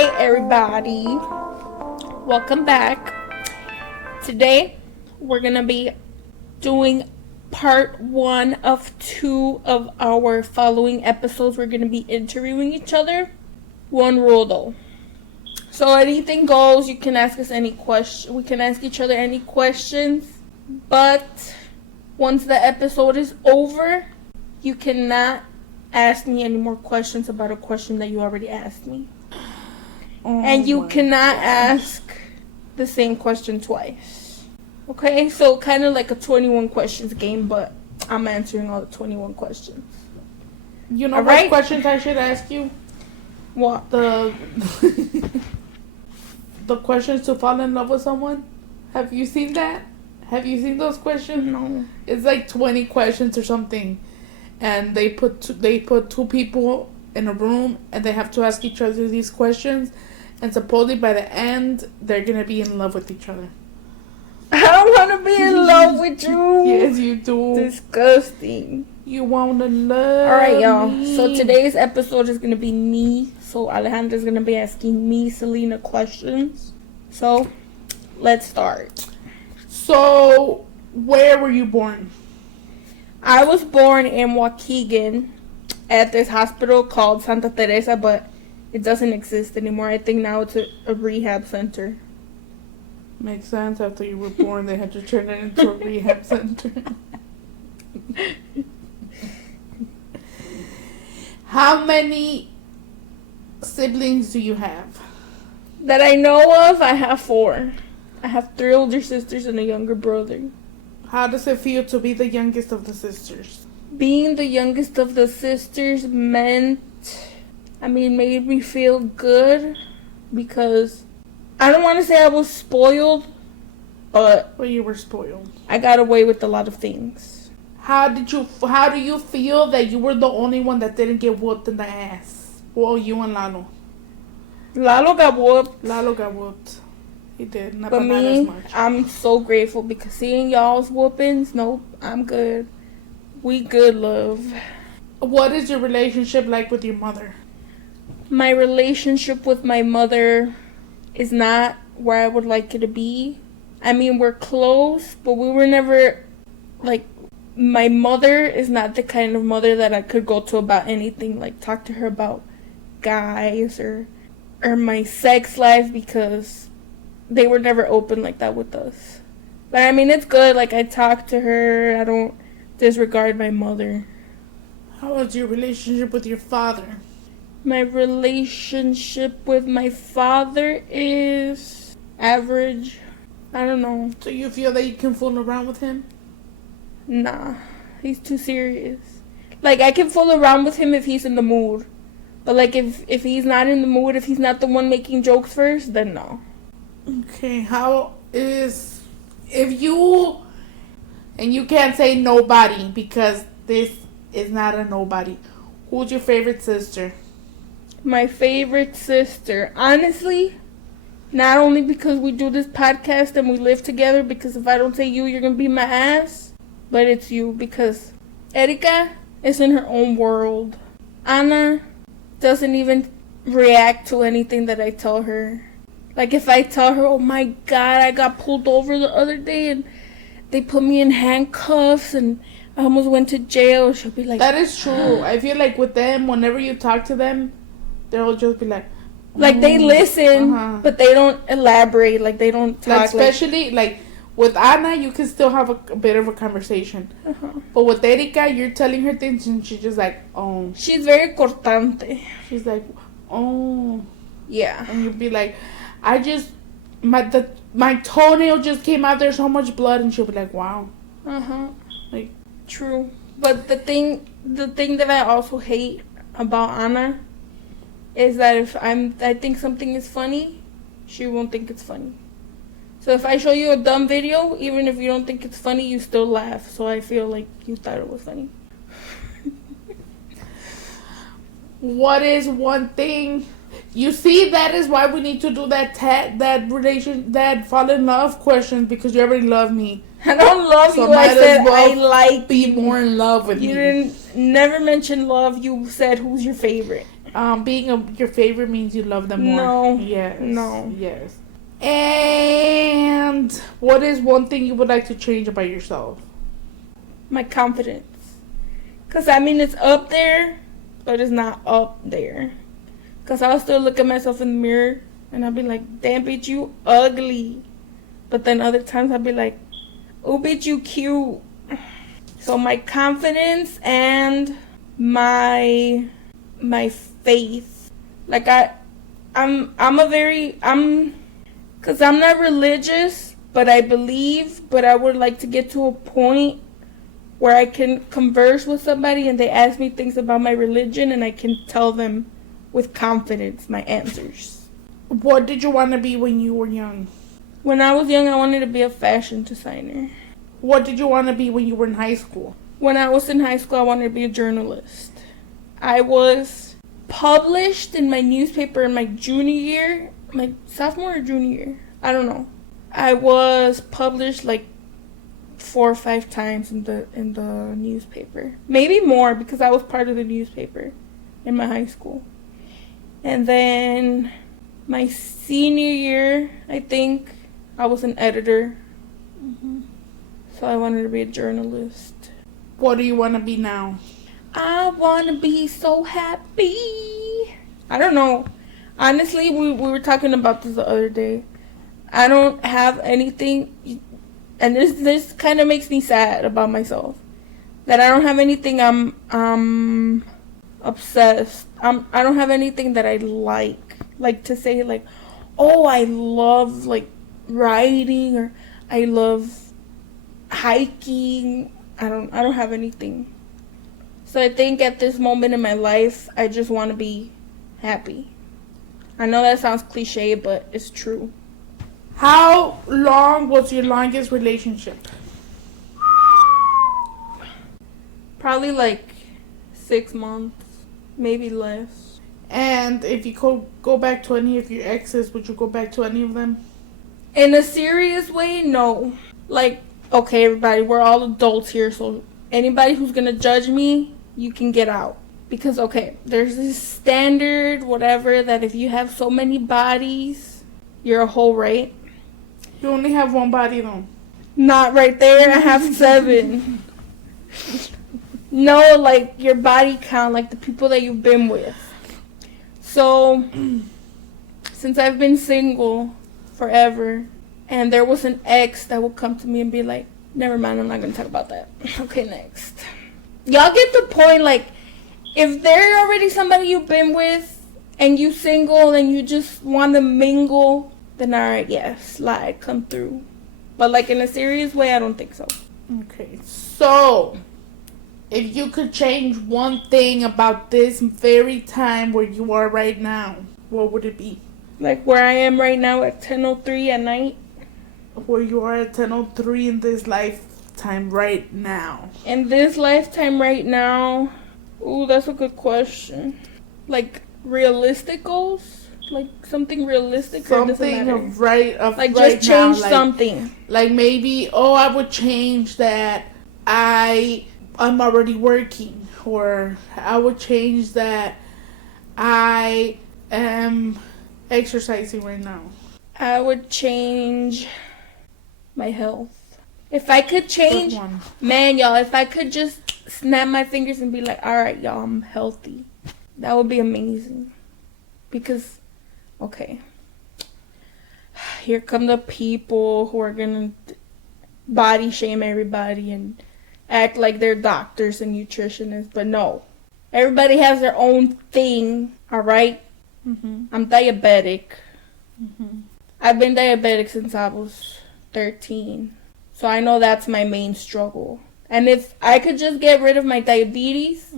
Hey everybody, welcome back. Today we're gonna be doing part 1 of 2 of our following episodes. We're gonna be interviewing each other. One rule though, so anything goes. You can ask us any question. We can ask each other any questions, but once the episode is over, you cannot ask me any more questions about a question that you already asked me. And you cannot ask the same question twice. Okay? So kind of like a 21 questions game, but I'm answering all the 21 questions. You know what questions I should ask you? What? The questions to fall in love with someone? Have you seen that? Have you seen those questions? No. It's like 20 questions or something. And they put two people in a room and they have to ask each other these questions, and supposedly by the end they're gonna be in love with each other. I don't want to be in love with you. Yes, you do. Disgusting. You want to love. Alright, y'all. me. So today's episode is gonna be me. So Alejandra's gonna be asking me, Selina, questions. So let's start. So where were you born? I was born in Waukegan at this hospital called Santa Teresa, but it doesn't exist anymore. I think now it's a rehab center. Makes sense. After you were born, they had to turn it into a rehab center. How many siblings do you have? That I know of, I have 4. I have 3 older sisters and a younger brother. How does it feel to be the youngest of the sisters? Being the youngest of the sisters made me feel good, because I don't want to say I was spoiled, but Well, you were spoiled. I got away with a lot of things. How do you feel that you were the only one that didn't get whooped in the ass? Well, you and Lalo. Lalo got whooped. Lalo got whooped. He did, But not as me, much. I'm so grateful, because seeing y'all's whoopings, nope, I'm good. We good, love. What is your relationship like with your mother? My relationship with my mother is not where I would like it to be. I mean, we're close, but we were never, my mother is not the kind of mother that I could go to about anything, like talk to her about guys or my sex life, because they were never open like that with us. But I mean, it's good. Like, I talk to her. I don't disregard my mother. How was your relationship with your father? My relationship with my father is average. I don't know. So you feel that you can fool around with him? Nah, he's too serious. Like, I can fool around with him if he's in the mood. But, like, if he's not in the mood, if he's not the one making jokes first, then no. Okay, if you, and you can't say nobody because this is not a nobody, who's your favorite sister? My favorite sister, honestly, not only because we do this podcast and we live together, because if I don't say you, you're going to beat my ass, but it's you, because Erika is in her own world. Ana doesn't even react to anything that I tell her. Like, if I tell her, oh my God, I got pulled over the other day and they put me in handcuffs and I almost went to jail, she'll be like... That is true. I feel like with them, whenever you talk to them, they'll just be like... Like, they listen, but they don't elaborate. Like, they don't talk. Especially, with Ana, you can still have a bit of a conversation. But with Erika, you're telling her things and she's just like, oh. She's very cortante. She's like, oh. Yeah. And you'll be like... my toenail just came out, there's so much blood, and she'll be like, wow. Like, true. But the thing that I also hate about Ana is that if I think something is funny, she won't think it's funny. So if I show you a dumb video, even if you don't think it's funny, you still laugh. So I feel like you thought it was funny. What is one thing? You see, that is why we need to do that fall in love question, because you already love me. I don't love you. I said I like be more in love with you. You didn't never mention love. You said who's your favorite. Being your favorite means you love them more. No. Yes. No. Yes. And what is one thing you would like to change about yourself? My confidence. Because, I mean, it's up there, but it's not up there. Because I'll still look at myself in the mirror, and I'll be like, damn, bitch, you ugly. But then other times I'll be like, oh, bitch, you cute. So my confidence and my faith. Like, I'm because I'm not religious, but I believe, but I would like to get to a point where I can converse with somebody and they ask me things about my religion and I can tell them with confidence my answers. What did you want to be when you were young? When I was young, I wanted to be a fashion designer. What did you want to be when you were in high school? When I was in high school, I wanted to be a journalist. I was published in my newspaper in my junior year, my sophomore or junior year, I don't know. I was published like 4 or 5 times in the newspaper, maybe more because I was part of the newspaper in my high school. And then my senior year, I think I was an editor. So I wanted to be a journalist. What do you want to be now? I want to be so happy. I don't know. Honestly, we were talking about this the other day. I don't have anything, and this kind of makes me sad about myself. That I don't have anything I'm obsessed. I don't have anything that I like to say like, oh, I love like riding or I love hiking. I don't have anything. So I think at this moment in my life, I just want to be happy. I know that sounds cliche, but it's true. How long was your longest relationship? Probably like 6 months, maybe less. And if you could go back to any of your exes, would you go back to any of them? In a serious way, no. Like, okay, everybody, we're all adults here, so anybody who's gonna judge me, you can get out. Because, okay, there's this standard, whatever, that if you have so many bodies, you're a hoe, right? You only have one body though. Not right there, I have 7. No, like, your body count, like the people that you've been with. So, since I've been single forever, and there was an ex that would come to me and be like, never mind, I'm not going to talk about that. Okay, next. Y'all get the point, like, if they're already somebody you've been with, and you single, and you just want to mingle, then alright, yeah, slide, come through. But, like, in a serious way, I don't think so. Okay, so if you could change one thing about this very time where you are right now, what would it be? Like where I am right now at 10:03 at night. Where you are at 10:03 in this lifetime right now. In this lifetime right now, ooh, that's a good question. Like realistic goals? Like something realistic or doesn't matter? Like just right change now, something. Like maybe, I would change that I'm already working, or I would change that I am exercising right now. I would change my health. If I could change, man, y'all, if I could just snap my fingers and be like, all right, y'all, I'm healthy, that would be amazing. Because, okay, here come the people who are gonna body shame everybody and act like they're doctors and nutritionists, but no. Everybody has their own thing, alright? I'm diabetic. I've been diabetic since I was 13. So I know that's my main struggle. And if I could just get rid of my diabetes,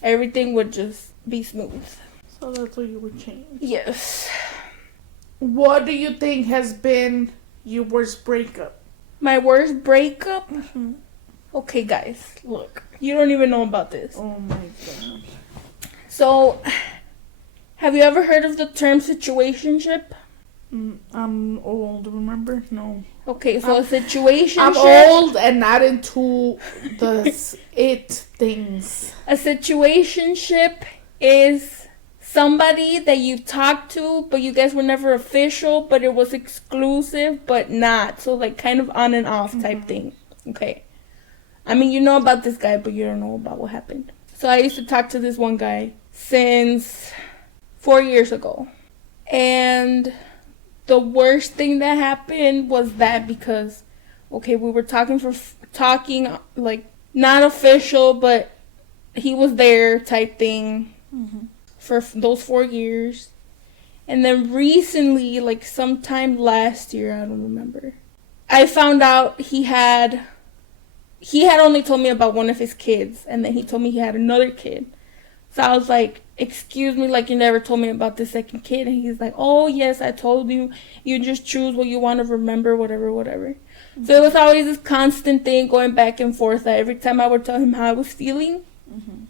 everything would just be smooth. So that's what you would change? Yes. What do you think has been your worst breakup? My worst breakup? Okay, guys, look. You don't even know about this. Oh my god. So, have you ever heard of the term situationship? I'm old, remember? No. Okay, so a situationship... I'm old and not into the it things. A situationship is somebody that you talked to, but you guys were never official, but it was exclusive, but not. So, like, kind of on and off type thing. Okay. I mean, you know about this guy, but you don't know about what happened. So, I used to talk to this one guy since 4 years ago. And the worst thing that happened was that because, okay, we were talking, like, not official, but he was there type thing. For those 4 years. And then recently, like sometime last year, I don't remember, I found out he had only told me about one of his kids, and then he told me he had another kid. So I was like, excuse me, like, you never told me about the second kid. And he's like, oh yes, I told you, you just choose what you want to remember, whatever. So it was always this constant thing going back and forth, that every time I would tell him how I was feeling,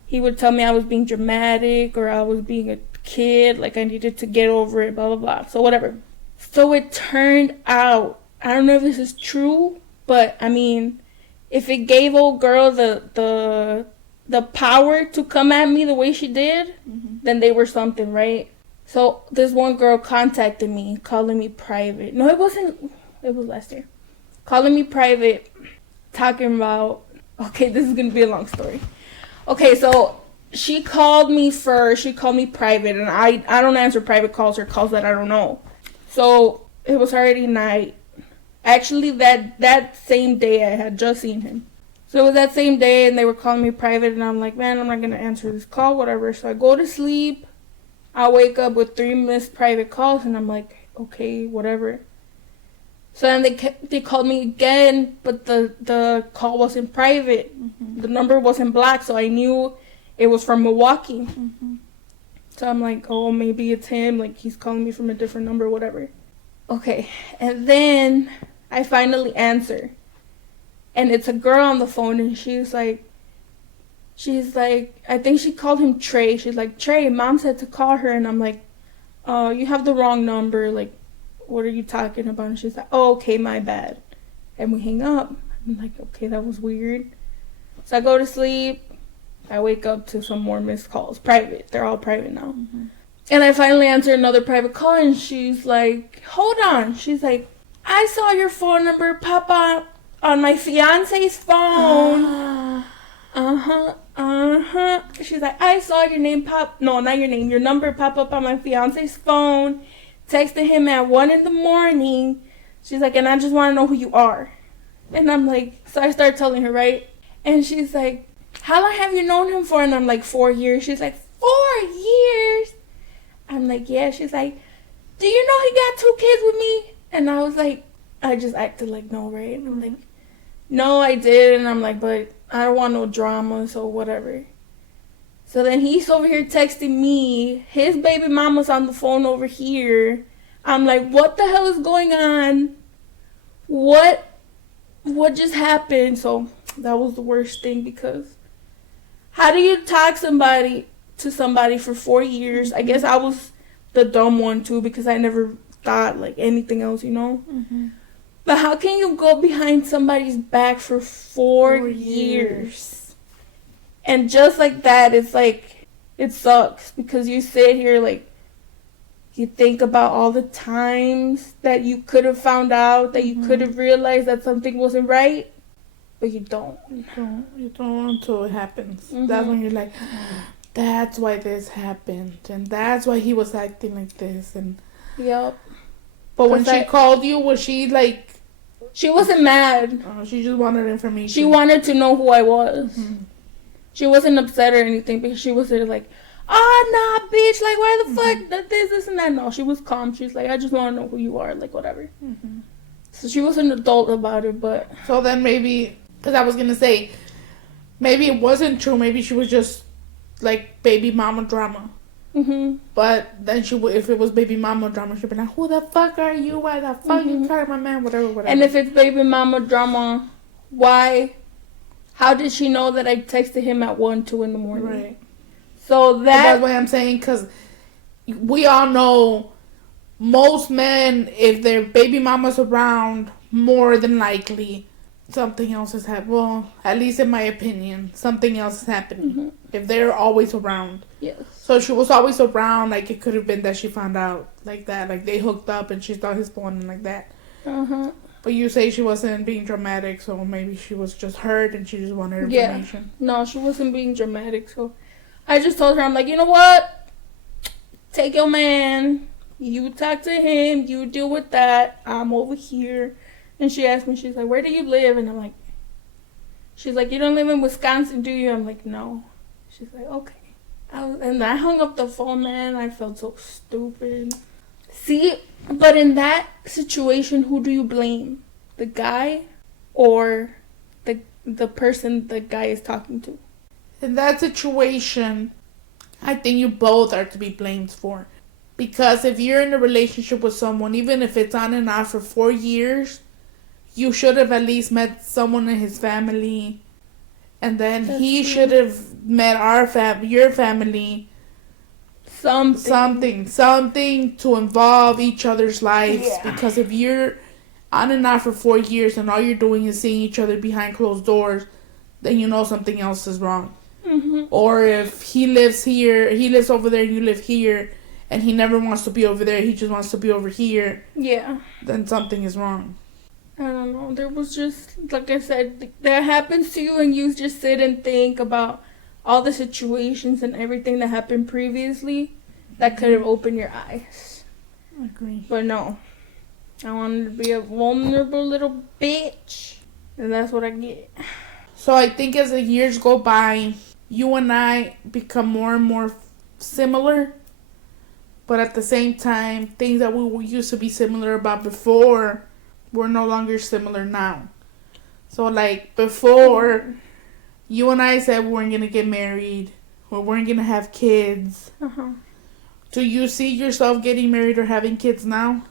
he would tell me I was being dramatic, or I was being a kid, like I needed to get over it, blah, blah, blah. So whatever. So it turned out, I don't know if this is true, but I mean, if it gave old girl the power to come at me the way she did, then they were something, right? So this one girl contacted me, calling me private. No, it wasn't. It was last year. Calling me private, talking about, okay, this is going to be a long story. Okay, so she called me first. She called me private, and I don't answer private calls or calls that I don't know. So it was already night. Actually, that same day I had just seen him. So it was that same day, and they were calling me private, and I'm like, man, I'm not going to answer this call, whatever. So I go to sleep. I wake up with 3 missed private calls, and I'm like, okay, whatever. So then they called me again, but the call wasn't private. The number wasn't black, so I knew it was from Milwaukee. So I'm like, oh, maybe it's him. Like, he's calling me from a different number, whatever. Okay, and then I finally answer. And it's a girl on the phone, and she's like, I think she called him Trey. She's like, Trey, Mom said to call her. And I'm like, you have the wrong number. Like, what are you talking about? And she's like, oh, okay, my bad. And we hang up. I'm like, okay, that was weird. So I go to sleep. I wake up to some more missed calls. Private. They're all private now. And I finally answer another private call, and she's like, hold on. She's like, I saw your phone number pop up on my fiance's phone. She's like, I saw your name pop. No, not your name. Your number pop up on my fiance's phone. Texted him at 1 a.m. She's like, and I just want to know who you are. And I'm like, so I start telling her, right? And she's like, how long have you known him for? And I'm like, 4 years. She's like, 4 years? I'm like, yeah. She's like, do you know he got 2 kids with me? And I was like, I just acted like no, right? And I'm like, no, I did. And I'm like, but I don't want no drama, so whatever. So then he's over here texting me. His baby mama's on the phone over here. I'm like, what the hell is going on? What just happened? So that was the worst thing, because how do you talk to somebody for 4 years? I guess I was the dumb one too, because I never thought like anything else, you know? But how can you go behind somebody's back for 4 years? And just like that, it's like, it sucks, because you sit here, like, you think about all the times that you could have found out, that you could have realized that something wasn't right, but you don't. You don't until it happens. That's when you're like, that's why this happened, and that's why he was acting like this. And Yep. But when she called you, was she like... She wasn't mad. She just wanted information. She wanted to know who I was. She wasn't upset or anything, because she was like, oh, nah, bitch, like, why the fuck, this, and that. No, she was calm. She's like, I just want to know who you are, like, whatever. So she was an adult about it, but... So then maybe, because I was going to say, maybe it wasn't true. Maybe she was just, like, baby mama drama. But then if it was baby mama drama, she'd be like, who the fuck are you? Why the fuck you calling my man? Whatever. And if it's baby mama drama, why... How did she know that I texted him at 1, 2 in the morning? Right. So that's what I'm saying, because we all know most men, if their baby mama's around, more than likely, something else has happened. Well, at least in my opinion, something else is happening. Mm-hmm. If they're always around. Yes. So she was always around, like it could have been that she found out like that. Like they hooked up and she thought his phone and like that. Uh-huh. But you say she wasn't being dramatic, so maybe she was just hurt and she just wanted information. Yeah. No, she wasn't being dramatic, so I just told her, I'm like, you know what? Take your man. You talk to him. You deal with that. I'm over here. And she asked me, she's like, where do you live? And I'm like, she's like, you don't live in Wisconsin, do you? I'm like, no. She's like, okay. And I hung up the phone, man. I felt so stupid. See, but in that situation, who do you blame? The guy or the person the guy is talking to? In that situation, I think you both are to be blamed for. Because if you're in a relationship with someone, even if it's on and off for 4 years, you should have at least met someone in his family. And then he should have met your family. Something to involve each other's lives. Yeah. Because if you're on and off for 4 years and all you're doing is seeing each other behind closed doors, then you know something else is wrong. Mm-hmm. Or if he lives over there, you live here, and he never wants to be over there, he just wants to be over here. Yeah. Then something is wrong. I don't know. There was just, like I said, that happens to you and you just sit and think about all the situations and everything that happened previously that could have opened your eyes. I agree. But no. I wanted to be a vulnerable little bitch. And that's what I get. So I think as the years go by, you and I become more and more similar. But at the same time, things that we used to be similar about before, we're no longer similar now. So like before, you and I said we weren't going to get married. We weren't going to have kids. Uh-huh. Do you see yourself getting married or having kids now?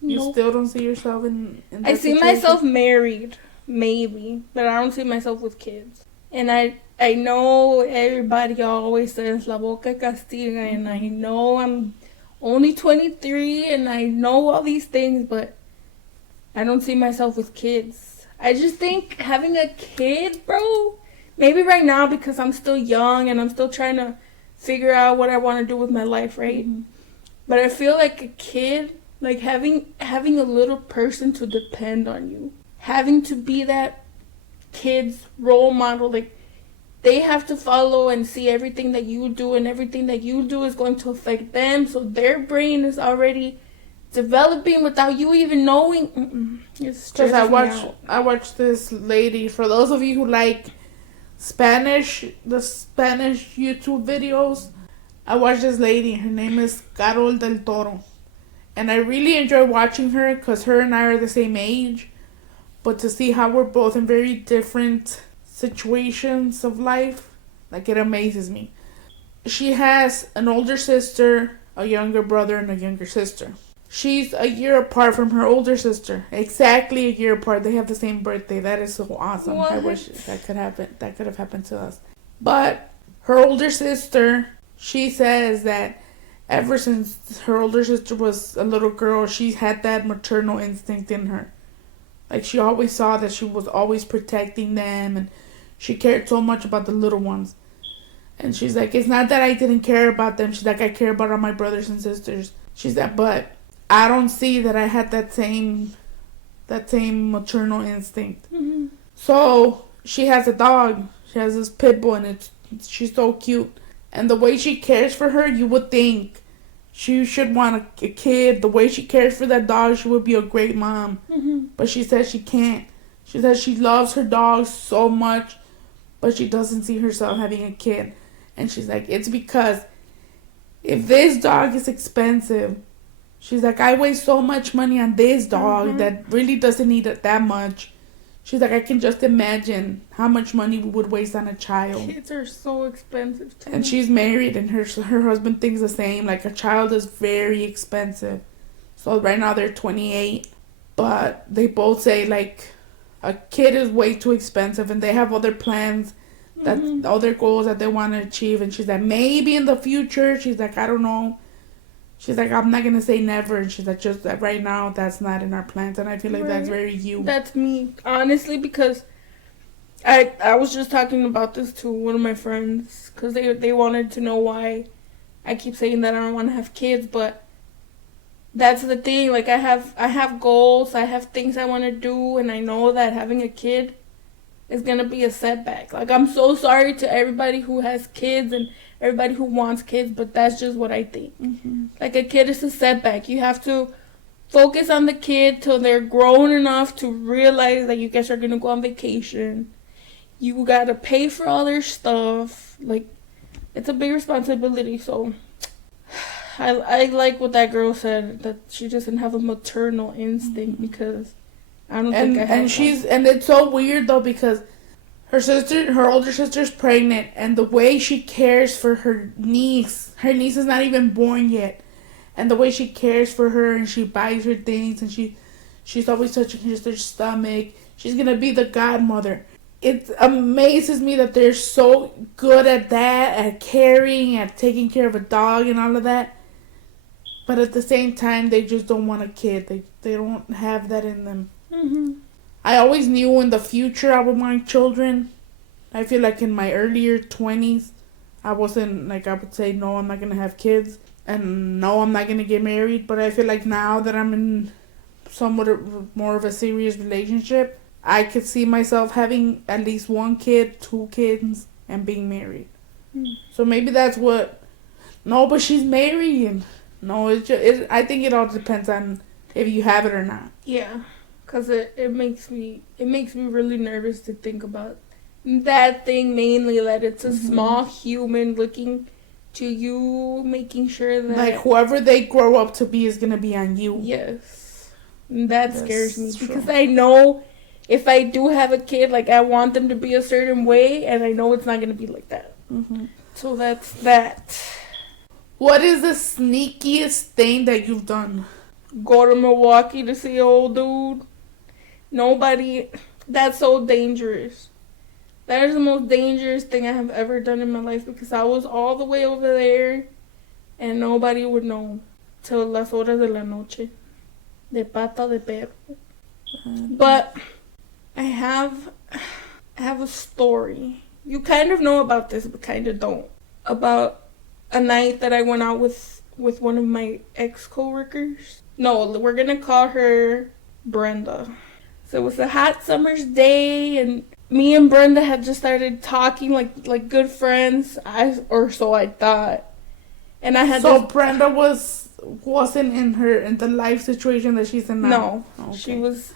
You Nope. still don't see yourself in that I see situation? myself married, maybe, but I don't see myself with kids. And I know everybody always says la boca castiga, and I know I'm only 23 and I know all these things, but I don't see myself with kids. I just think having a kid, bro, maybe right now because I'm still young and I'm still trying to figure out what I want to do with my life, right? Mm-hmm. But I feel like a kid, like having a little person to depend on you, having to be that kid's role model, like they have to follow and see everything that you do, and everything that you do is going to affect them, so their brain is already developing without you even knowing. Because I watched this lady. For those of you who like the Spanish YouTube videos, I watched this lady. Her name is Carol del Toro. And I really enjoy watching her because her and I are the same age. But to see how we're both in very different situations of life, like it amazes me. She has an older sister, a younger brother, and a younger sister. She's a year apart from her older sister. Exactly a year apart. They have the same birthday. That is so awesome. What? I wish that could happen. That could have happened to us. But her older sister, she says that ever since her older sister was a little girl, she's had that maternal instinct in her. Like she always saw that she was always protecting them, and she cared so much about the little ones. And she's like, it's not that I didn't care about them. She's like, I care about all my brothers and sisters. She's like, but I don't see that I had that same maternal instinct. Mm-hmm. So she has a dog. She has this pit bull, and she's so cute. And the way she cares for her, you would think she should want a kid. The way she cares for that dog, she would be a great mom. Mm-hmm. But she says she can't. She says she loves her dog so much, but she doesn't see herself having a kid. And she's like, it's because if this dog is expensive, she's like, I waste so much money on this dog that really doesn't need it that much. She's like, I can just imagine how much money we would waste on a child. Kids are so expensive too. And she's married, and her husband thinks the same. Like, a child is very expensive. So right now they're 28. But they both say, like, a kid is way too expensive, and they have other plans, other goals that they want to achieve. And she's like, maybe in the future, she's like, I don't know. she's like, I'm not gonna say never. And she's like, just that right now, that's not in our plans. And I feel like that's very you. That's me, honestly, because I was just talking about this to one of my friends because they wanted to know why I keep saying that I don't want to have kids, but that's the thing. Like I have goals, I have things I want to do, and I know that having a kid is gonna be a setback. Like I'm so sorry to everybody who has kids and everybody who wants kids, but that's just what I think. Like a kid is a setback. You have to focus on the kid till they're grown enough to realize that you guys are gonna go on vacation. You gotta pay for all their stuff. Like it's a big responsibility. So I like what that girl said, that she doesn't have a maternal instinct, because I don't think I have and it's so weird though, because her older sister's pregnant, and the way she cares for her niece is not even born yet, and the way she cares for her and she buys her things and she's always touching her sister's stomach. She's gonna be the godmother. It amazes me that they're so good at that, at caring, at taking care of a dog and all of that. But at the same time, they just don't want a kid. They don't have that in them. I always knew in the future I would want children. I feel like in my earlier 20s, I wasn't like, I would say, no, I'm not going to have kids. And no, I'm not going to get married. But I feel like now that I'm in somewhat more of a serious relationship, I could see myself having at least one kid, 2 kids, and being married. So maybe that's what... No, but she's married. No, I think it all depends on if you have it or not. Yeah, because it makes me really nervous to think about that thing, mainly that it's a small human looking to you, making sure that... Like, whoever they grow up to be is going to be on you. Yes. That scares me, because I know if I do have a kid, like, I want them to be a certain way, and I know it's not going to be like that. So that's that. What is the sneakiest thing that you've done? Go to Milwaukee to see an old dude. Nobody... That's so dangerous. That is the most dangerous thing I have ever done in my life, because I was all the way over there and nobody would know till las horas de la noche. De pata de perro. But I have a story. You kind of know about this, but kind of don't. About a night that I went out with one of my ex-coworkers. No, we're gonna call her Brenda. So it was a hot summer's day, and me and Brenda had just started talking like good friends. Or so I thought. And I had Brenda wasn't in the life situation that she's in now. No, okay. She was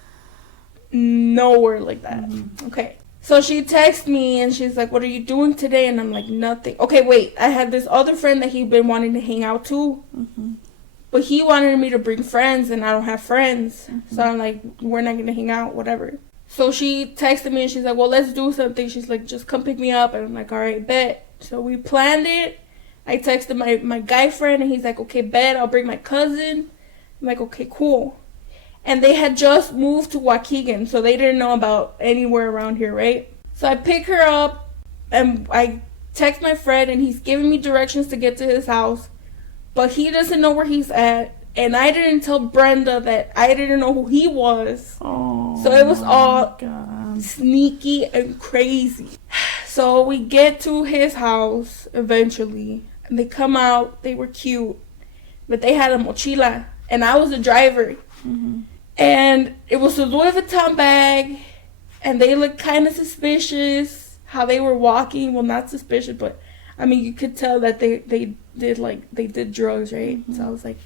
nowhere like that. Okay. So she texted me and she's like, "What are you doing today?" And I'm like, "Nothing." Okay, wait. I had this other friend that he'd been wanting to hang out too. But he wanted me to bring friends, and I don't have friends. So I'm like, we're not going to hang out, whatever. So she texted me and she's like, "Well, let's do something." She's like, "Just come pick me up." And I'm like, "All right, bet." So we planned it. I texted my guy friend and he's like, "Okay, bet. I'll bring my cousin." I'm like, "Okay, cool." And they had just moved to Waukegan, so they didn't know about anywhere around here, right? So I pick her up and I text my friend and he's giving me directions to get to his house. But he doesn't know where he's at. And I didn't tell Brenda that I didn't know who he was. So it was all sneaky and crazy. So we get to his house eventually. And they come out. They were cute. But they had a mochila. And I was the driver. And it was a Louis Vuitton bag. And they looked kind of suspicious. How they were walking. Well, not suspicious, but I mean, you could tell that they did drugs, right? So I was like,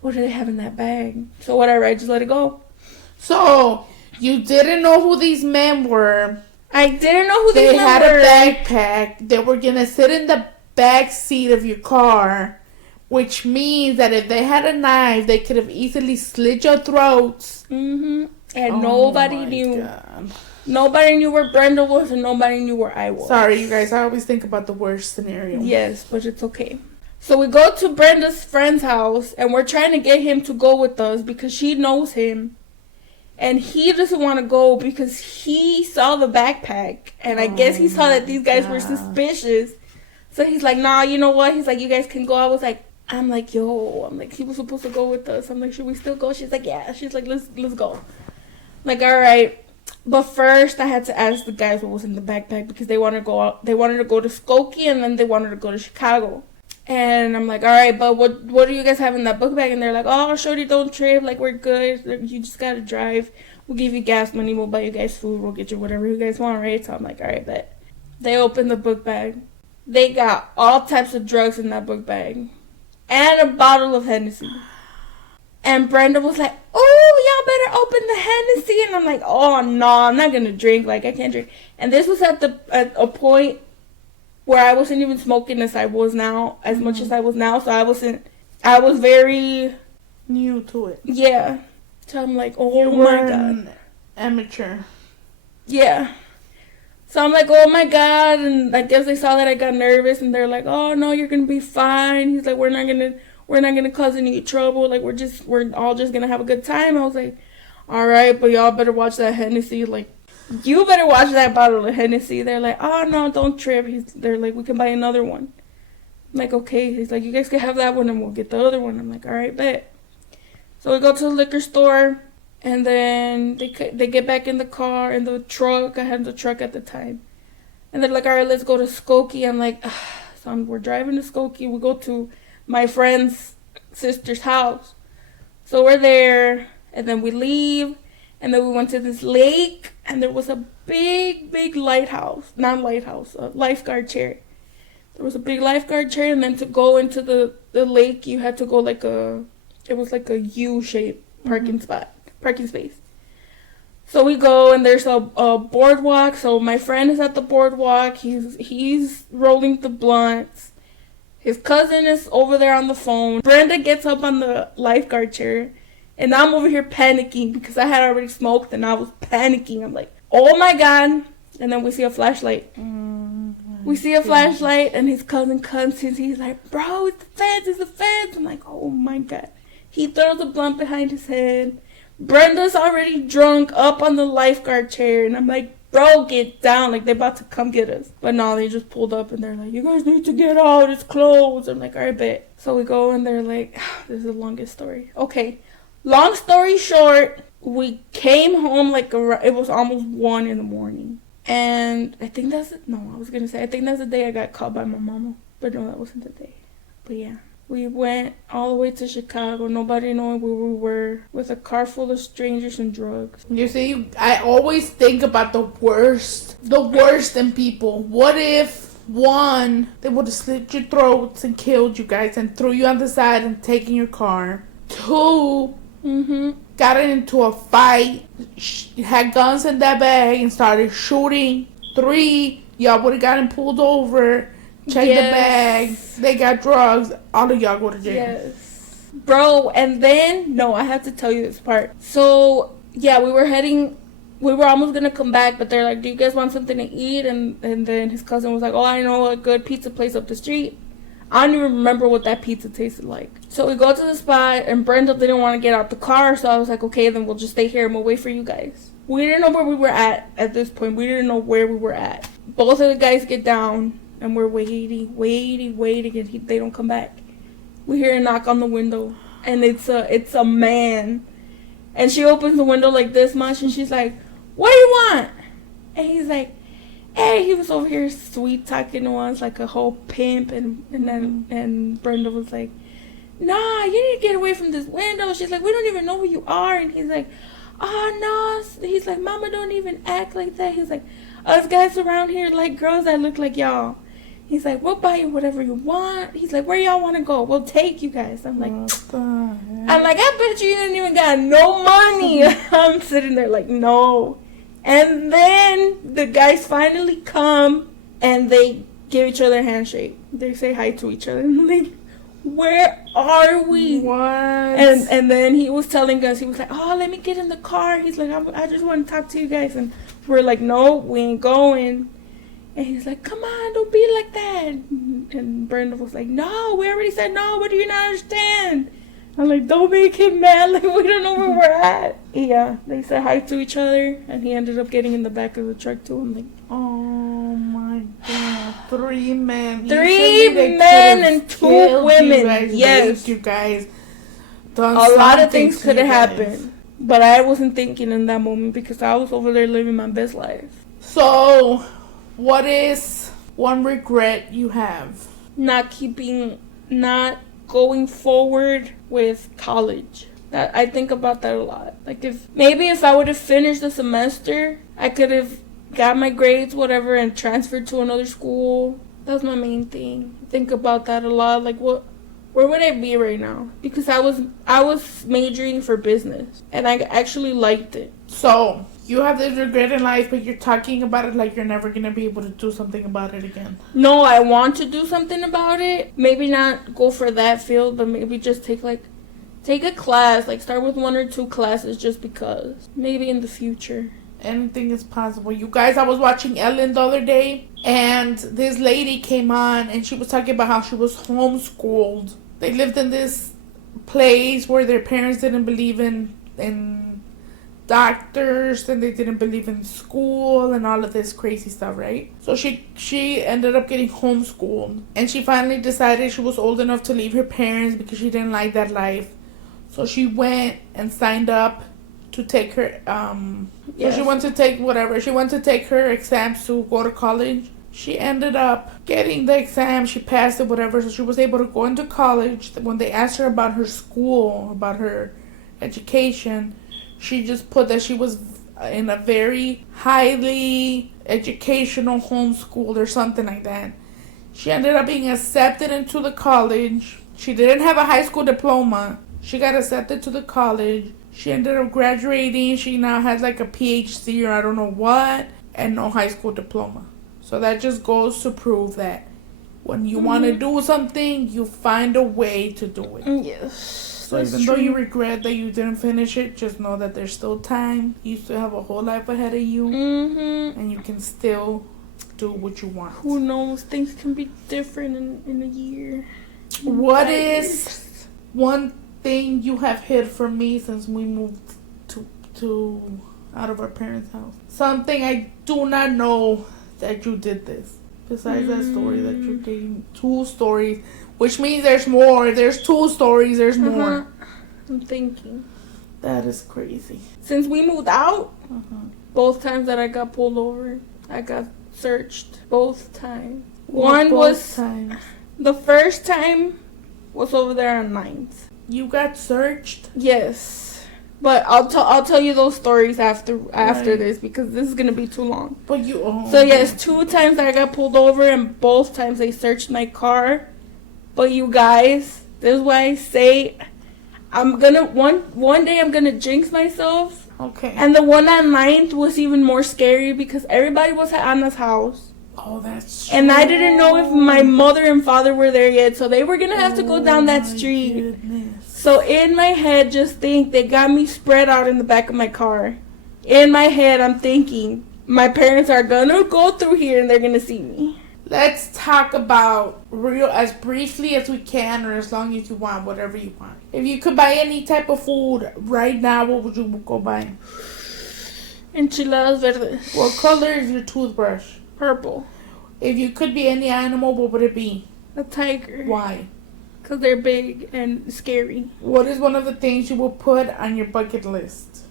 what do they have in that bag? So whatever, I just let it go. So you didn't know who these men were. I didn't know who these men were. They had a backpack. They were going to sit in the back seat of your car, which means that if they had a knife, they could have easily slit your throats. And nobody knew. God. Nobody knew where Brenda was, and nobody knew where I was. Sorry, you guys. I always think about the worst scenario. Yes, but it's okay. So we go to Brenda's friend's house, and we're trying to get him to go with us because she knows him. And he doesn't want to go because he saw the backpack. And I guess he saw that these guys were suspicious. So he's like, "Nah, you know what?" He's like, "You guys can go." I was like, I'm like, yo, I'm like, he was supposed to go with us. I'm like, should we still go? She's like, yeah. She's like, let's go. I'm like, all right. But first, I had to ask the guys what was in the backpack because they wanted to go out. They wanted to go to Skokie and then they wanted to go to Chicago. And I'm like, all right, but what do you guys have in that book bag? And they're like, oh, shorty, don't trip. Like, we're good. You just gotta drive. We'll give you gas money. We'll buy you guys food. We'll get you whatever you guys want, right? So I'm like, all right, bet. They opened the book bag. They got all types of drugs in that book bag. And a bottle of Hennessy. And Brenda was like, oh, y'all better open the Hennessy. And I'm like, oh, no, I'm not going to drink. Like, I can't drink. And this was at a point where I wasn't even smoking as I was now, as much as I was now. So I was very new to it. Yeah. So I'm like, oh my God. Amateur. Yeah. So I'm like, oh my God. And I guess they saw that I got nervous and they're like, oh no, you're going to be fine. He's like, we're not going to cause any trouble. Like, we're all just going to have a good time. I was like, all right, but y'all better watch that Hennessy. Like, you better watch that bottle of Hennessy. They're like, oh no, don't trip. They're like, we can buy another one. I'm like, okay. He's like, you guys can have that one and we'll get the other one. I'm like, all right, bet. So we go to the liquor store. And then they get back in the car, in the truck. I had the truck at the time. And they're like, all right, let's go to Skokie. I'm like, so we're driving to Skokie. We go to my friend's sister's house. So we're there. And then we leave. And then we went to this lake. And there was a big, big lighthouse. Not lighthouse, a lifeguard chair. There was a big lifeguard chair. And then to go into the lake, you had to go it was like a U-shaped parking space. So we go and there's a boardwalk. So my friend is at the boardwalk. He's rolling the blunts. His cousin is over there on the phone. Brenda gets up on the lifeguard chair. And I'm over here panicking because I had already smoked and I was panicking. I'm like, oh my God. And then we see a flashlight. We see a flashlight and his cousin comes and he's like, bro, it's the feds. I'm like, oh my God. He throws a blunt behind his head. Brenda's already drunk up on the lifeguard chair. And I'm like, bro, get down. Like, they're about to come get us. But no, they just pulled up and they're like, you guys need to get out. It's closed. I'm like, all right, bet. So we go and they're like, this is the longest story. Okay. Long story short, we came home it was almost 1 a.m. And I think I think that's the day I got caught by my mama. But no, that wasn't the day. But yeah. We went all the way to Chicago, nobody knowing where we were, with a car full of strangers and drugs. You see, I always think about the worst in people. What if, one, they would have slit your throats and killed you guys and threw you on the side and taken your car? Two, got into a fight, had guns in that bag and started shooting. Three, y'all would have gotten pulled over. Check the bag. They got drugs. All of y'all go to jail. Yes. Bro, and then, no, I have to tell you this part. So, yeah, we were almost going to come back, but they're like, do you guys want something to eat? And then his cousin was like, oh, I know a good pizza place up the street. I don't even remember what that pizza tasted like. So we go to the spot, and Brenda didn't want to get out the car, so I was like, okay, then we'll just stay here and we'll wait for you guys. We didn't know where we were at this point. We didn't know where we were at. Both of the guys get down. And we're waiting, and they don't come back. We hear a knock on the window, and it's a man. And she opens the window like this much, and she's like, what do you want? And he's like, hey, he was over here sweet talking to us like a whole pimp. And Brenda was like, nah, you need to get away from this window. She's like, we don't even know who you are. And he's like, oh, no. He's like, mama, don't even act like that. He's like, us guys around here like girls that look like y'all. He's like, we'll buy you whatever you want. He's like, where y'all want to go? We'll take you guys. I'm like, I bet you didn't even got no money. I'm sitting there like, no. And then the guys finally come and they give each other a handshake. They say hi to each other. And I'm like, where are we? What? And then he was telling us, he was like, oh, let me get in the car. He's like, I just want to talk to you guys. And we're like, no, we ain't going. And he's like, come on, don't be like that. And Brenda was like, no, we already said no. What do you not understand? I'm like, don't make him mad. Like, we don't know where we're at. Yeah, they said hi to each other. And he ended up getting in the back of the truck too. I'm like, oh my God. 3 men. 3 men and 2 women. Yes. You guys. A lot of things could have happened. But I wasn't thinking in that moment because I was over there living my best life. So, what is one regret you have? Not going forward with college. I think about that a lot. Like if I would have finished the semester, I could have got my grades, whatever, and transferred to another school. That's my main thing. I think about that a lot. Like where would I be right now? Because I was majoring for business and I actually liked it. So you have this regret in life, but you're talking about it like you're never gonna be able to do something about it again. No, I want to do something about it. Maybe not go for that field, but maybe just take a class, like start with 1 or 2 classes just because. Maybe in the future. Anything is possible. You guys, I was watching Ellen the other day, and this lady came on, and she was talking about how she was homeschooled. They lived in this place where their parents didn't believe in doctors, and they didn't believe in school, and all of this crazy stuff, right? So she ended up getting homeschooled, and she finally decided she was old enough to leave her parents because she didn't like that life. So she went and signed up to take her, yes. She went to take her exams to go to college. She ended up getting the exam, she passed it, whatever, so she was able to go into college. When they asked her about her school, about her education, she just put that she was in a very highly educational homeschool or something like that. She ended up being accepted into the college. She didn't have a high school diploma. She got accepted to the college. She ended up graduating. She now has like a PhD or I don't know what, and no high school diploma. So that just goes to prove that when you want to do something, you find a way to do it. Yes. So even though you regret that you didn't finish it, just know that there's still time. You still have a whole life ahead of you. And you can still do what you want. Who knows? Things can be different in a year. What is one thing you have hid from me since we moved to out of our parents' house? Something I do not know that you did this. Besides that story that you gave, 2 stories, which means there's more. There's 2 stories. There's more. I'm thinking. That is crazy. Since we moved out, both times that I got pulled over, I got searched. Both times. The first time was over there on 9th. You got searched? Yes. But I'll tell you those stories after this because this is gonna be too long. But you So yes, 2 times I got pulled over and both times they searched my car. But you guys, this is why I say I'm gonna one day I'm gonna jinx myself. Okay. And the one on 9th was even more scary because everybody was at Anna's house. Oh, that's true. And I didn't know if my mother and father were there yet, so they were gonna have to go down that street. Goodness. So in my head, just think they got me spread out in the back of my car. In my head, I'm thinking my parents are gonna go through here and they're gonna see me. Let's talk about as briefly as we can, or as long as you want, whatever you want. If you could buy any type of food right now, what would you go buy? Enchiladas verdes. What color is your toothbrush? Purple. If you could be any animal, what would it be? A tiger. Why? Because they're big and scary. What is one of the things you will put on your bucket list?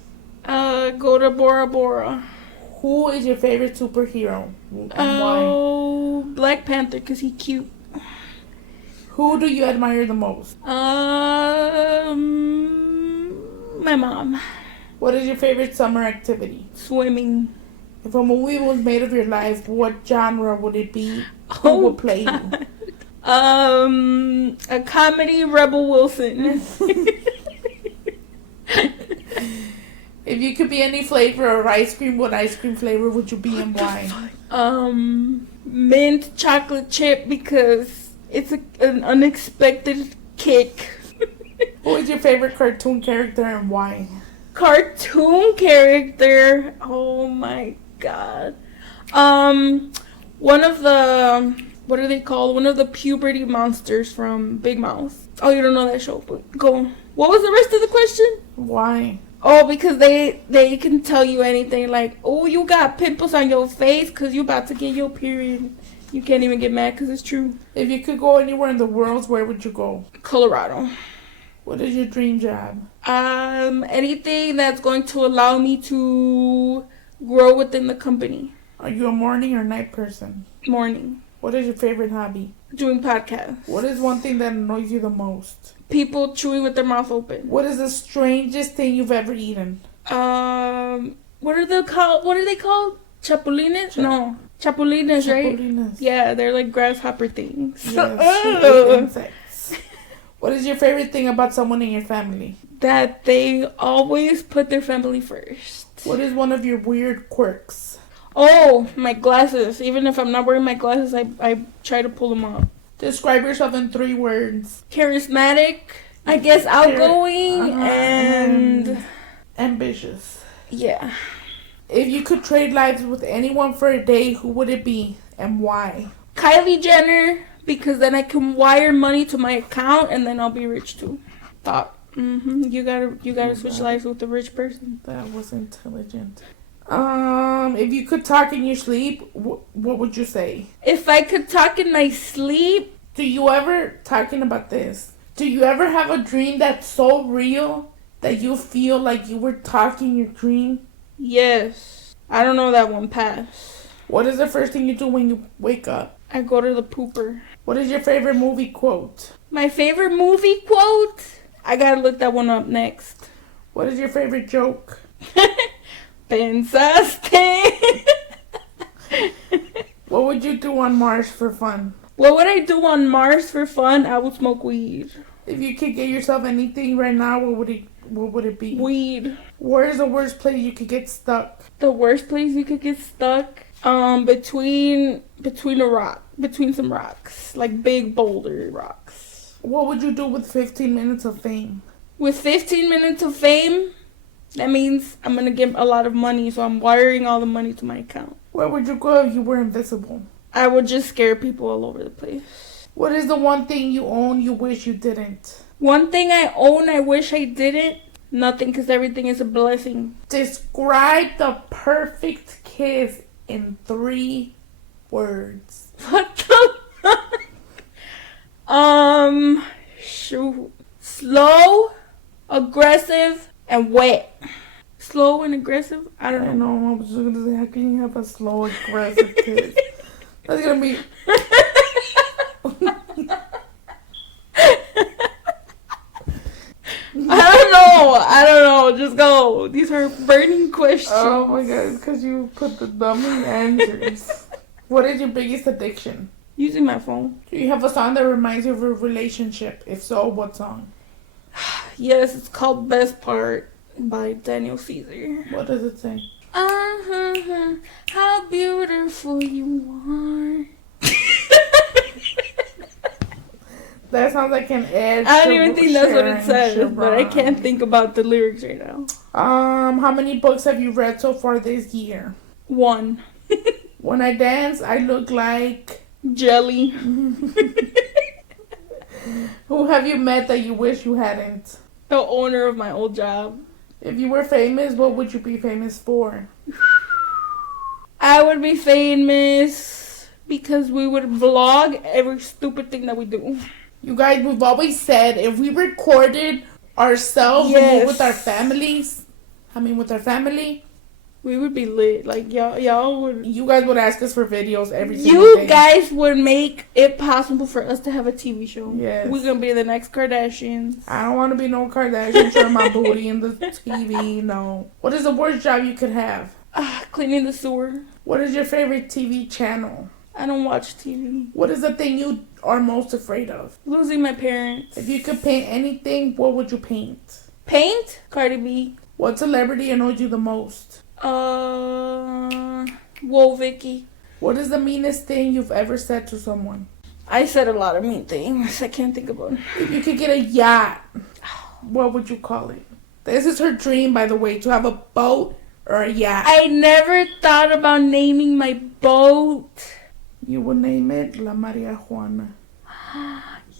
Go to Bora Bora. Who is your favorite superhero? And why? Black Panther, because he's cute. Who do you admire the most? My mom. What is your favorite summer activity? Swimming. If a movie was made of your life, what genre would it be? Who would play you? A comedy, Rebel Wilson. If you could be any flavor of ice cream, what ice cream flavor would you be and why? Mint chocolate chip because it's an unexpected kick. Who is your favorite cartoon character and why? Cartoon character? Oh my god. One of the, what are they called? One of the puberty monsters from Big Mouth. Oh, you don't know that show, but go. What was the rest of the question? Why? Oh, because they can tell you anything like, oh, you got pimples on your face because you about to get your period. You can't even get mad because it's true. If you could go anywhere in the world, where would you go? Colorado. What is your dream job? Anything that's going to allow me to grow within the company. Are you a morning or night person? Morning. What is your favorite hobby? Doing podcasts. What is one thing that annoys you the most? People chewing with their mouth open. What is the strangest thing you've ever eaten? What are they called? Chapulines? No. Chapulines, right? Chapulines. Yeah, they're like grasshopper things. Yes, you eat insects. What is your favorite thing about someone in your family? That they always put their family first. What is one of your weird quirks? Oh, my glasses. Even if I'm not wearing my glasses, I try to pull them up. Describe yourself in 3 words. Charismatic, I guess outgoing, and ambitious. Yeah. If you could trade lives with anyone for a day, who would it be and why? Kylie Jenner, because then I can wire money to my account and then I'll be rich too. Thought. You gotta switch lives with a rich person. That was intelligent. If you could talk in your sleep, what would you say? If I could talk in my sleep, do you ever have a dream that's so real that you feel like you were talking your dream? Yes. I don't know that one pass. What is the first thing you do when you wake up? I go to the pooper. What is your favorite movie quote? My favorite movie quote? I gotta look that one up next. What is your favorite joke? Pensaste. What would you do on Mars for fun? What would I do on Mars for fun? I would smoke weed. If you could get yourself anything right now, what would it be? Weed. Where is the worst place you could get stuck? The worst place you could get stuck? Between some rocks. Like big boulder rocks. What would you do with 15 minutes of fame? With 15 minutes of fame, that means I'm gonna get a lot of money, so I'm wiring all the money to my account. Where would you go if you were invisible? I would just scare people all over the place. What is the one thing you own you wish you didn't? One thing I own I wish I didn't? Nothing, because everything is a blessing. Describe the perfect kiss in 3 words. What the shoot. Slow, aggressive, and wet. Slow and aggressive? I don't know. I was just gonna say, how can you have a slow, aggressive kiss? That's gonna be... I don't know. Just go. These are burning questions. Oh my god, because you put the dummy answers. What is your biggest addiction? Using my phone. Do you have a song that reminds you of a relationship? If so, what song? Yes, it's called Best Part by Daniel Caesar. What does it say? How beautiful you are. That sounds like an Ed. I don't even think that's what it says, but I can't think about the lyrics right now. How many books have you read so far this year? 1. When I dance, I look like... jelly. Who have you met that you wish you hadn't? The owner of my old job. If you were famous, what would you be famous for? I would be famous because we would vlog every stupid thing that we do. You guys, we've always said if we recorded ourselves with our families, we would be lit. Like y'all would. You guys would ask us for videos every single day. You guys would make it possible for us to have a TV show. Yes. We're gonna be the next Kardashians. I don't want to be no Kardashian showing my booty in the TV. No. What is the worst job you could have? Cleaning the sewer. What is your favorite TV channel? I don't watch TV. What is the thing you are most afraid of? Losing my parents. If you could paint anything, what would you paint? Paint? Cardi B. What celebrity annoys you the most? Whoa, Vicky. What is the meanest thing you've ever said to someone? I said a lot of mean things. I can't think about it. If you could get a yacht, what would you call it? This is her dream, by the way, to have a boat or a yacht. I never thought about naming my boat. You would name it La Maria Juana.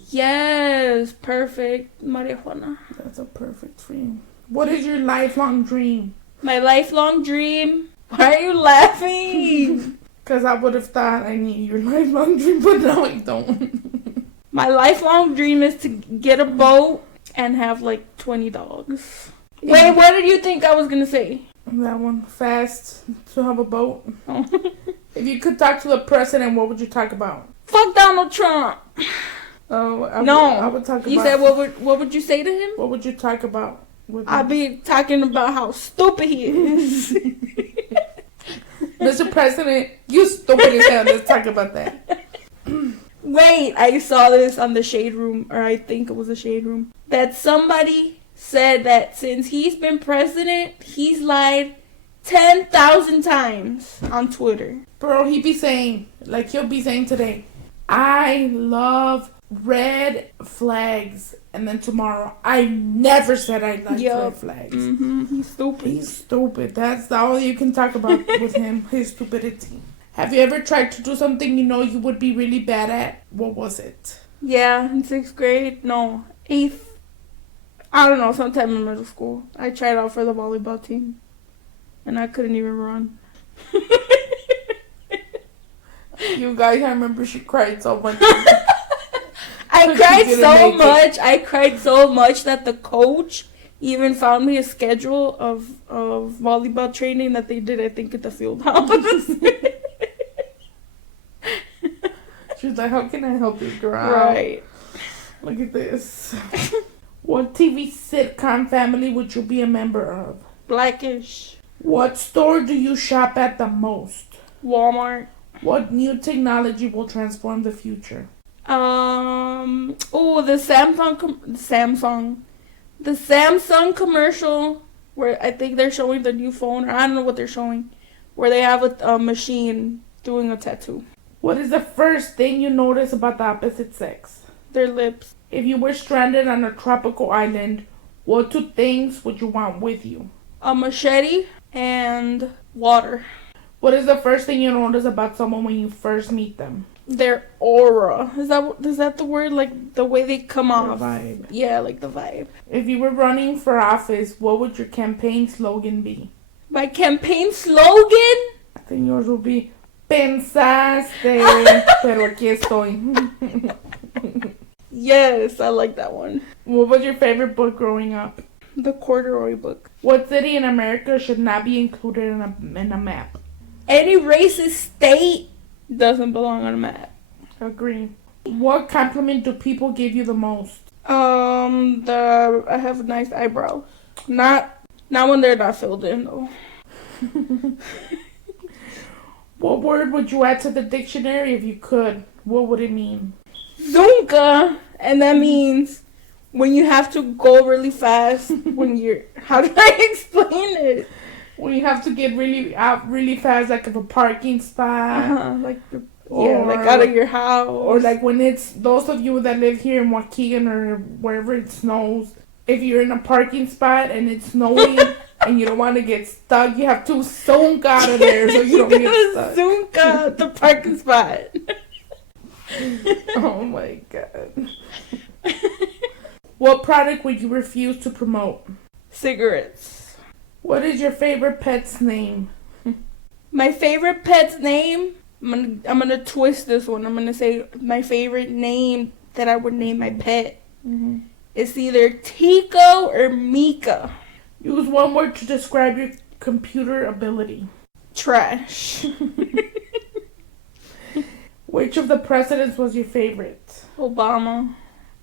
Yes, perfect. Maria Juana. That's a perfect dream. What is your lifelong dream? My lifelong dream? Why are you laughing? Because I would have thought I need your lifelong dream, but now I don't. My lifelong dream is to get a boat and have like 20 dogs. Wait, what did you think I was gonna say? That one. Fast to have a boat. Oh. If you could talk to the president, what would you talk about? Fuck Donald Trump. Oh, I would talk about. You said what would you say to him? What would you talk about with him? I'd be talking about how stupid he is. Mr. President, you stupid as hell. Let's talk about that. Wait, I saw this on the Shade Room, or I think it was the Shade Room, that somebody said that since he's been president, he's lied 10,000 times on Twitter. Bro, he'll be saying today, I love red flags. And then tomorrow, I never said I liked red flags. Mm-hmm. He's stupid. He's stupid. That's all you can talk about with him, his stupidity. Have you ever tried to do something you know you would be really bad at? What was it? Yeah, in 6th grade. No, 8th. I don't know, sometime in middle school. I tried out for the volleyball team. And I couldn't even run. You guys, I remember she cried so much. I cried so much that the coach even found me a schedule of volleyball training that they did, I think, at the field house. She was like, how can I help you, girl? Right. Look at this. What TV sitcom family would you be a member of? Blackish. What store do you shop at the most? Walmart. What new technology will transform the future? The Samsung commercial where I think they're showing the new phone, or I don't know what they're showing, where they have a machine doing a tattoo. What is the first thing you notice about the opposite sex? Their lips. If you were stranded on a tropical island, what 2 things would you want with you? A machete and water. What is the first thing you notice about someone when you first meet them? Their aura. Is that the word? Like the way they come off? The vibe. Yeah, like the vibe. If you were running for office, what would your campaign slogan be? My campaign slogan? I think yours would be Pensaste, pero aquí estoy. Yes, I like that one. What was your favorite book growing up? The Corduroy book. What city in America should not be included in a map? Any racist state doesn't belong on a map. Agree. What compliment do people give you the most? I have nice eyebrows. Not when they're not filled in though. What word would you add to the dictionary if you could? What would it mean? Zunka, and that means when you have to go really fast. How do I explain it? When you have to get really fast, like of a parking spot. Like out of your house. Or like when it's those of you that live here in Waukegan or wherever it snows. If you're in a parking spot and it's snowing and you don't want to get stuck, you have to zunk out of there so you don't get stuck. Zunk out the parking spot. Oh my god. What product would you refuse to promote? Cigarettes. What is your favorite pet's name? My favorite pet's name? I'm gonna twist this one. I'm gonna say my favorite name that I would name my pet. Mm-hmm. It's either Tico or Mika. Use one word to describe your computer ability. Trash. Which of the presidents was your favorite? Obama.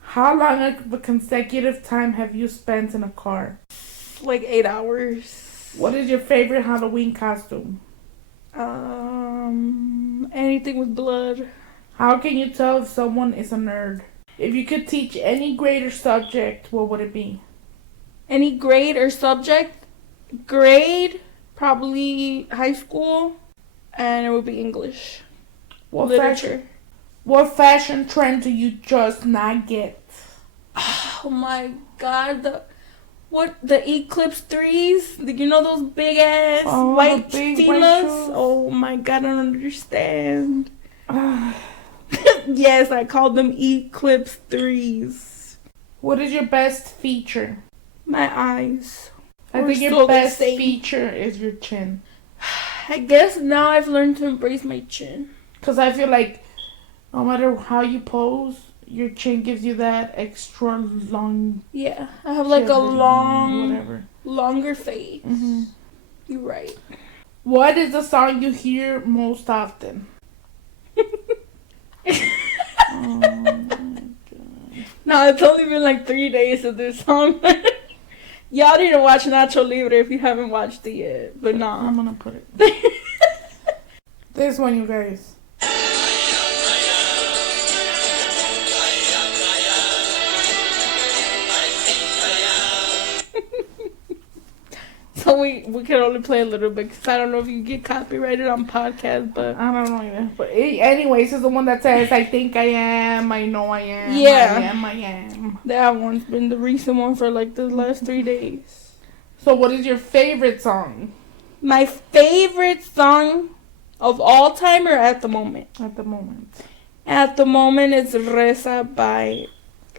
How long of a consecutive time have you spent in a car? Like 8 hours. What is your favorite Halloween costume? Anything with blood. How can you tell if someone is a nerd? If you could teach any grade or subject, what would it be? Any grade or subject? Grade, probably high school, and it would be English. Literature. What fashion trend do you just not get? Oh my god, the Eclipse 3s? You know those big ass white Filas? Oh my god, I don't understand. Yes, I called them Eclipse 3s. What is your best feature? My eyes. I think your best feature is your chin. I guess now I've learned to embrace my chin. Because I feel like no matter how you pose, your chin gives you that extra long. Yeah, I have like a whatever. longer face. Mm-hmm. You're right. What is the song you hear most often? Oh my God. No, it's only been like 3 days of this song. Y'all need to watch Nacho Libre if you haven't watched it yet. But nah. I'm gonna put it. This one, you guys. So we can only play a little bit because I don't know if you get copyrighted on podcast, but I don't know either. But anyways, it's the one that says, I think I am, I know I am, Yeah. I am. That one's been the recent one for like the last 3 days. So what is your favorite song? My favorite song of all time or at the moment? At the moment. At the moment, it's Reza by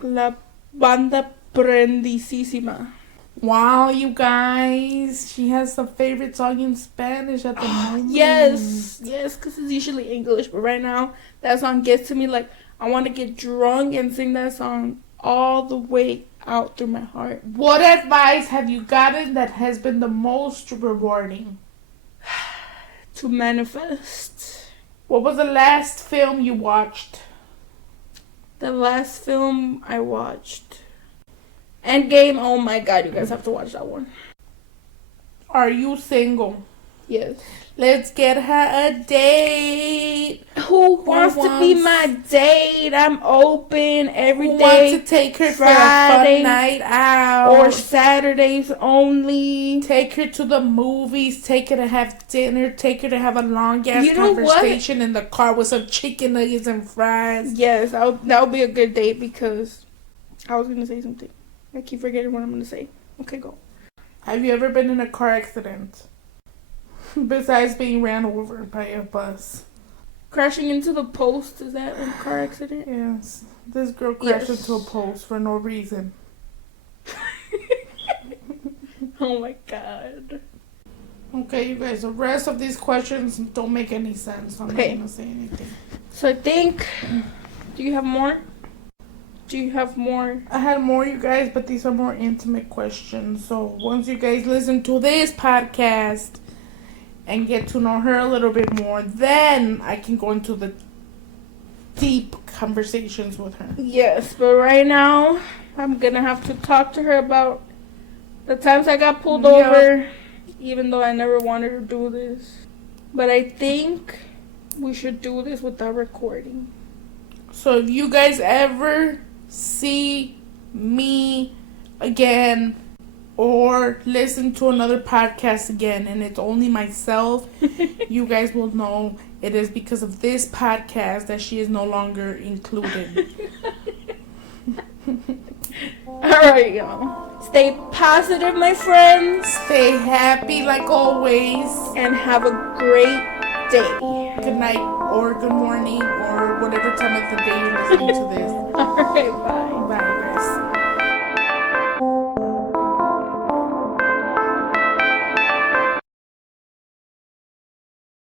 La Banda Prendisísima. Wow, you guys. She has a favorite song in Spanish at the moment. Yes, because it's usually English, but right now, that song gets to me like I want to get drunk and sing that song all the way out through my heart. What advice have you gotten that has been the most rewarding? To manifest. What was the last film you watched? The last film I watched. Endgame. Oh my god, you guys have to watch that one. Are you single? Yes. Let's get her a date. Who wants to be my date? I'm open every Who day. wants to take her Friday, for a fun night out? Or Saturdays only. Take her to the movies. Take her to have dinner. Take her to have a long ass You know conversation in the car with some chicken nuggets and fries. Yes, that would be a good date because I was gonna say something. I keep forgetting what I'm gonna say. Okay, go. Have you ever been in a car accident? Besides being ran over by a bus. Crashing into the post, is that a car accident? Yes. This girl crashed into a post for no reason. Oh my god. Okay, you guys, the rest of these questions don't make any sense. So I'm not going to say anything. So I think... Do you have more? Do you have more? I had more, you guys, but these are more intimate questions. So once you guys listen to this podcast and get to know her a little bit more, then I can go into the deep conversations with her. Yes, but right now I'm gonna have to talk to her about the times I got pulled over, even though I never wanted to do this. But I think we should do this without recording. So if you guys ever see me again or listen to another podcast again and it's only myself, you guys will know it is because of this podcast that she is no longer included. Alright, y'all. Stay positive, my friends. Stay happy like always. And have a great day. Good night or good morning or whatever time of the day you're listening to this. Alright, bye. Bye, guys.